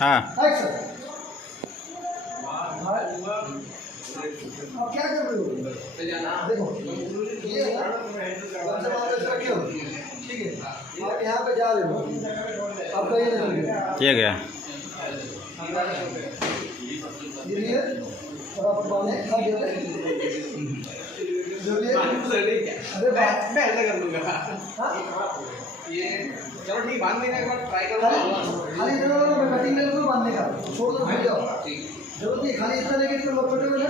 हाँ अब क्या कर रहे हो? देखो ये है ना, ठीक है, आप यहाँ पे जा रहे हो, अब कहीं नहीं ठीक है। ये और आप बाने खा गए जो भी अरे मैं ऐसा कर लूँगा। हाँ ये चलो ठीक बांध देगा, एक बार ट्राई करो। खाली इतना मैं कटिंग ले लूँगा बांधने का, छोड़ दो भाई जाओ, जरूरत नहीं खाली इतना लेके इतना लपेटे ना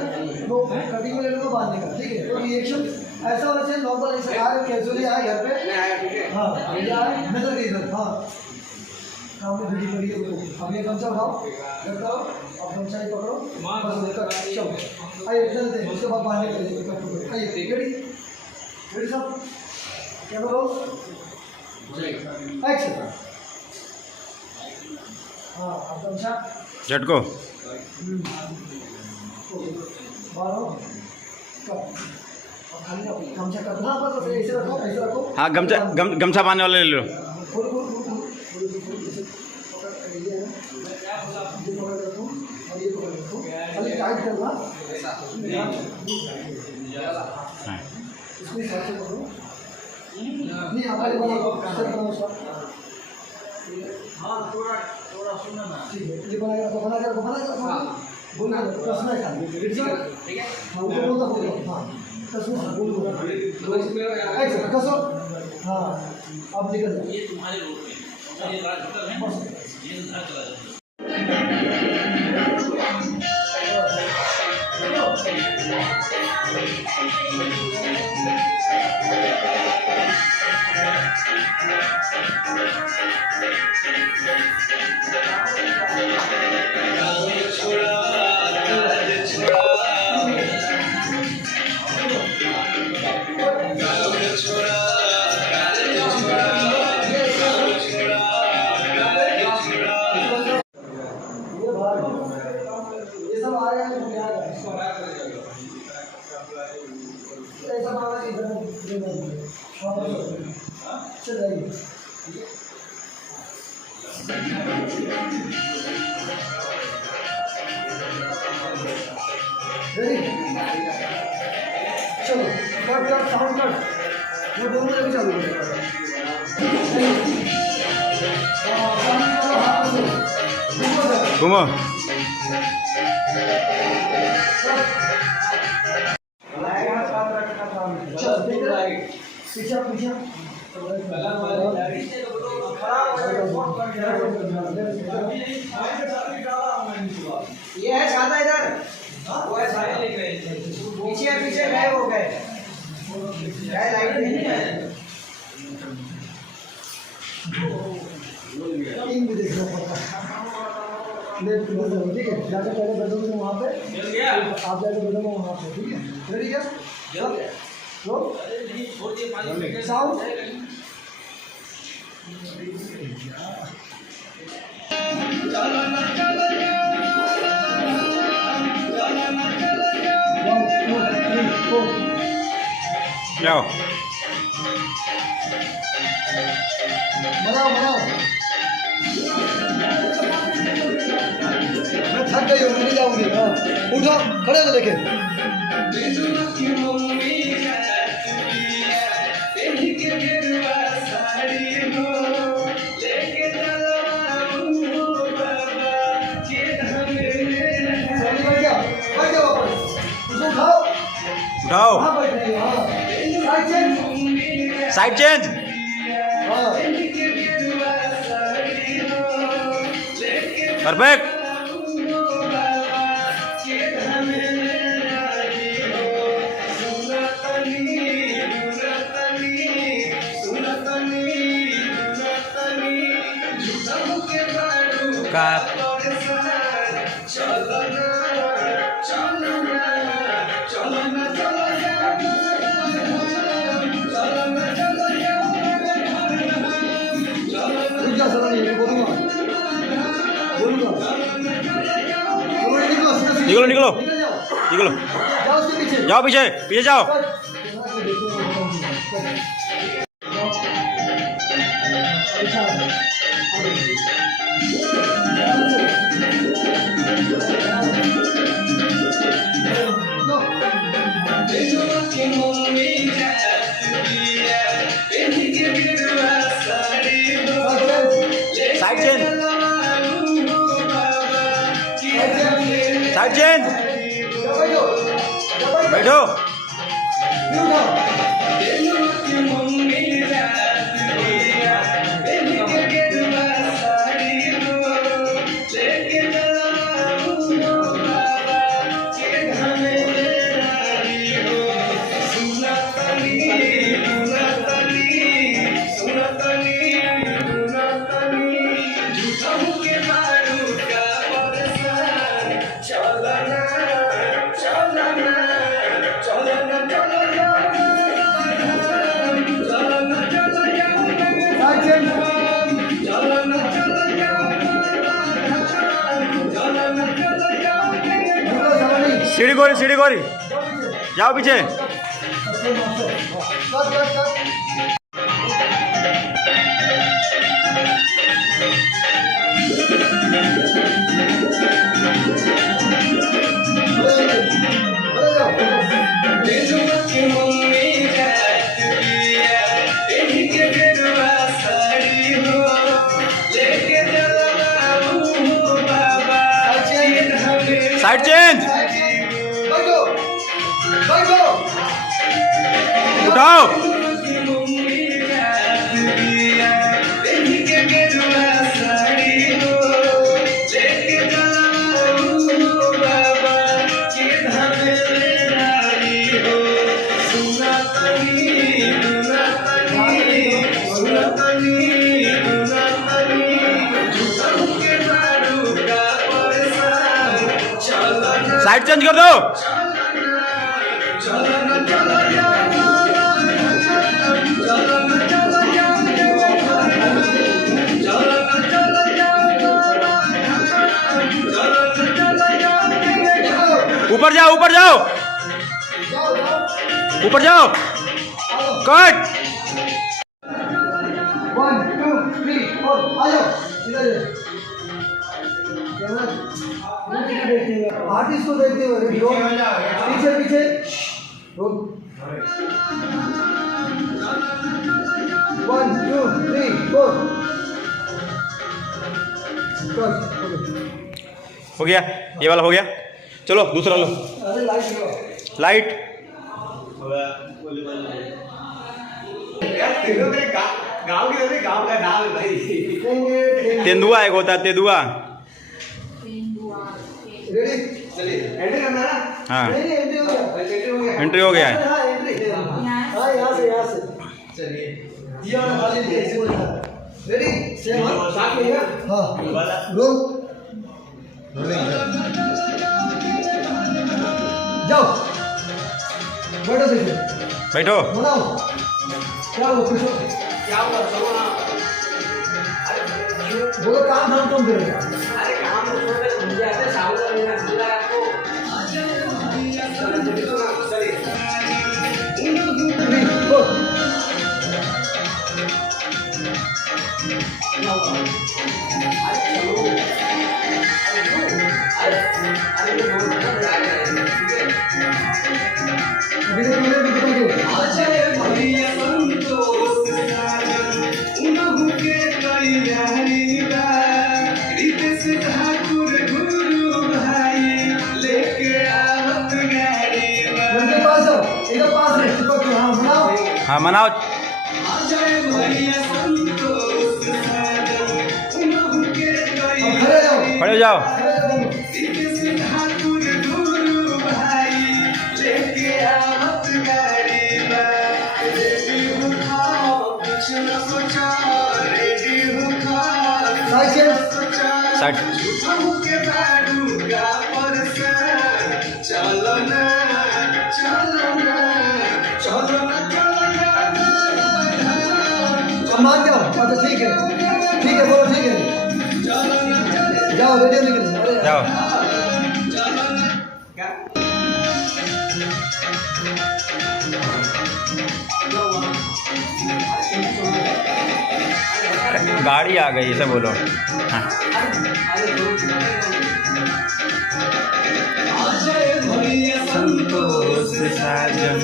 वो कटिंग में ले लूँगा बांधने का, ठीक है। तो रिएक्शन ऐसा होना चाहिए नॉर्मल, ऐसे आ रहे कैजुअली आए घर पे, हाँ भैया आए नजर गई इधर, हाँ काम में भिड़ी पड़ी है उसको। अब ये गमछा उठाओ, रखो, अब गमछा ही पकड़ो, बस लेकर चलो आइए चल दे, उसके बाद बांधने का आइए रेडी रेडी सब कैमरा रोल एक्शन। हाँ अब गमछा झटको बारो कब खाली गमछा कर, हाँ बस ऐसे रखो ऐसे रखो। हाँ गमछा बांधने वाले ले लो। खोल खोल खोल टाइट करना इसमें साथ पकड़ो नहीं आप वाले बना उसका। हाँ थोड़ा थोड़ा सुनना ना, ठीक है ये बना कर बोलना कसना है खाली, ठीक है हाँ ऊपर बोलता बोलो, हाँ कसना बोलो ऐसे कसो, हाँ अब निकल जाओ ये तुम्हारे रोड में ये रात है ये रात चला जाए। ये सब आ गया है ऐसा माना इधर चल जाइए रेडी चलो कट कट साउंड कट वो दोनों में भी चालू है। घूमो पीछे पीछे ये है सादा इधर वो है सादा पीछे पीछे गए वो गए लाइट नहीं है इन भी देखना पड़ता लेफ्ट ठीक है जाके पहले बैठोगे वहाँ पे आप जाके बैठोगे वहाँ पे, ठीक है रेडी क्या लो साउंड जाओ बनाओ बनाओ मैं थक गई हूँ नहीं जाऊँगी। हाँ उठो खड़े हो लेके उठाओ साइड चेंज परफेक्ट। निकलो निकलो निकलो जाओ पीछे पीछे जाओ। साइड चेंज, साइड चेंज, बैठो। सीढ़ी गोरी जाओ पीछे। साइड चेंज, उठाओ। साइड चेंज कर दो। ऊपर जाओ, ऊपर जाओ, ऊपर जाओ। कट। 1 2 3 4 आ जाओ इधर। आर्टिस्ट को देखते हुए पीछे पीछे रोल। 1 2 3 4 हो गया, ये वाला हो गया। चलो दूसरा लो। अरे लाइट गाँव के गाँव का नाम है भाई। तेंदुआ एक होता है, तेंदुआ। रेडी चलिए एंट्री करना है ना। हाँ नहीं एंट्री हो गया, एंट्री हो गया है। हाँ एंट्री हाँ यहाँ से चलिए ये वाला खाली ऐसे बोल रहा है। रेडी सेम साथ में हाँ रोल जाओ बैठो सीधे बैठो। बनाओ क्या हुआ पूछो क्या हुआ चलो ना। बोलो काम धाम कौन करेगा। अरे काम तो छोड़ मुझे ऐसे साहब का लेना मिला आपको। चलिए हाँ मनाओ। खड़े हो जाओ। साइड मान जाओ। अच्छा ठीक है बोलो ठीक है जाओ रेडी निकल जाओ। गाड़ी आ गई इसे बोलो। हाँ। संतोष साजन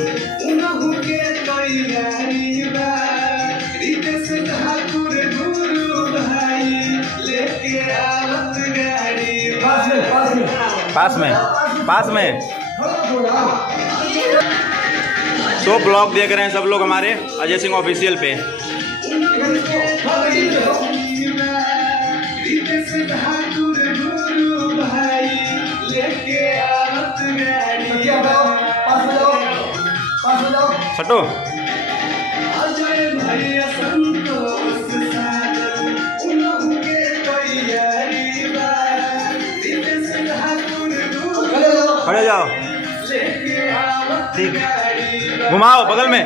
पास में तो ब्लॉग देख रहे हैं सब लोग हमारे अजय सिंह ऑफिशियल पे। छटो खड़े जाओ, ठीक, घुमाओ बगल में।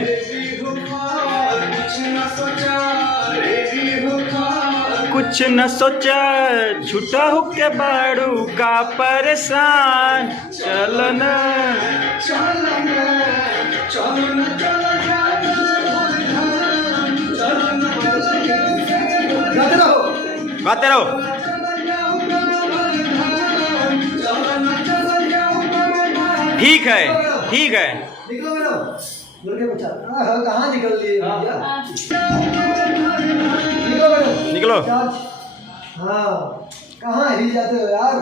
कुछ न सोचा झूठा हो के बाड़ू का परेशान, चलना गाते रहो। ठीक है ठीक है। कहाँ निकल लिए? निकलो। हाँ कहाँ हिल जाते हो यार?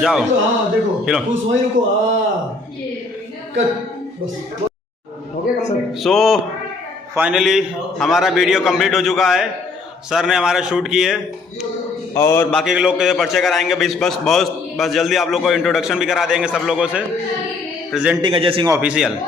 जाओ। हाँ देखो हिलो। उस वहीं रुको। हाँ कट बस हो गया कंप्लीट। सो फाइनली हमारा वीडियो कंप्लीट हो चुका है। सर ने हमारा शूट किए और बाकी के लोग के परिचय कराएंगे। बस जल्दी आप लोग को इंट्रोडक्शन भी करा देंगे सब लोगों से। Presenting Ajay Singh official.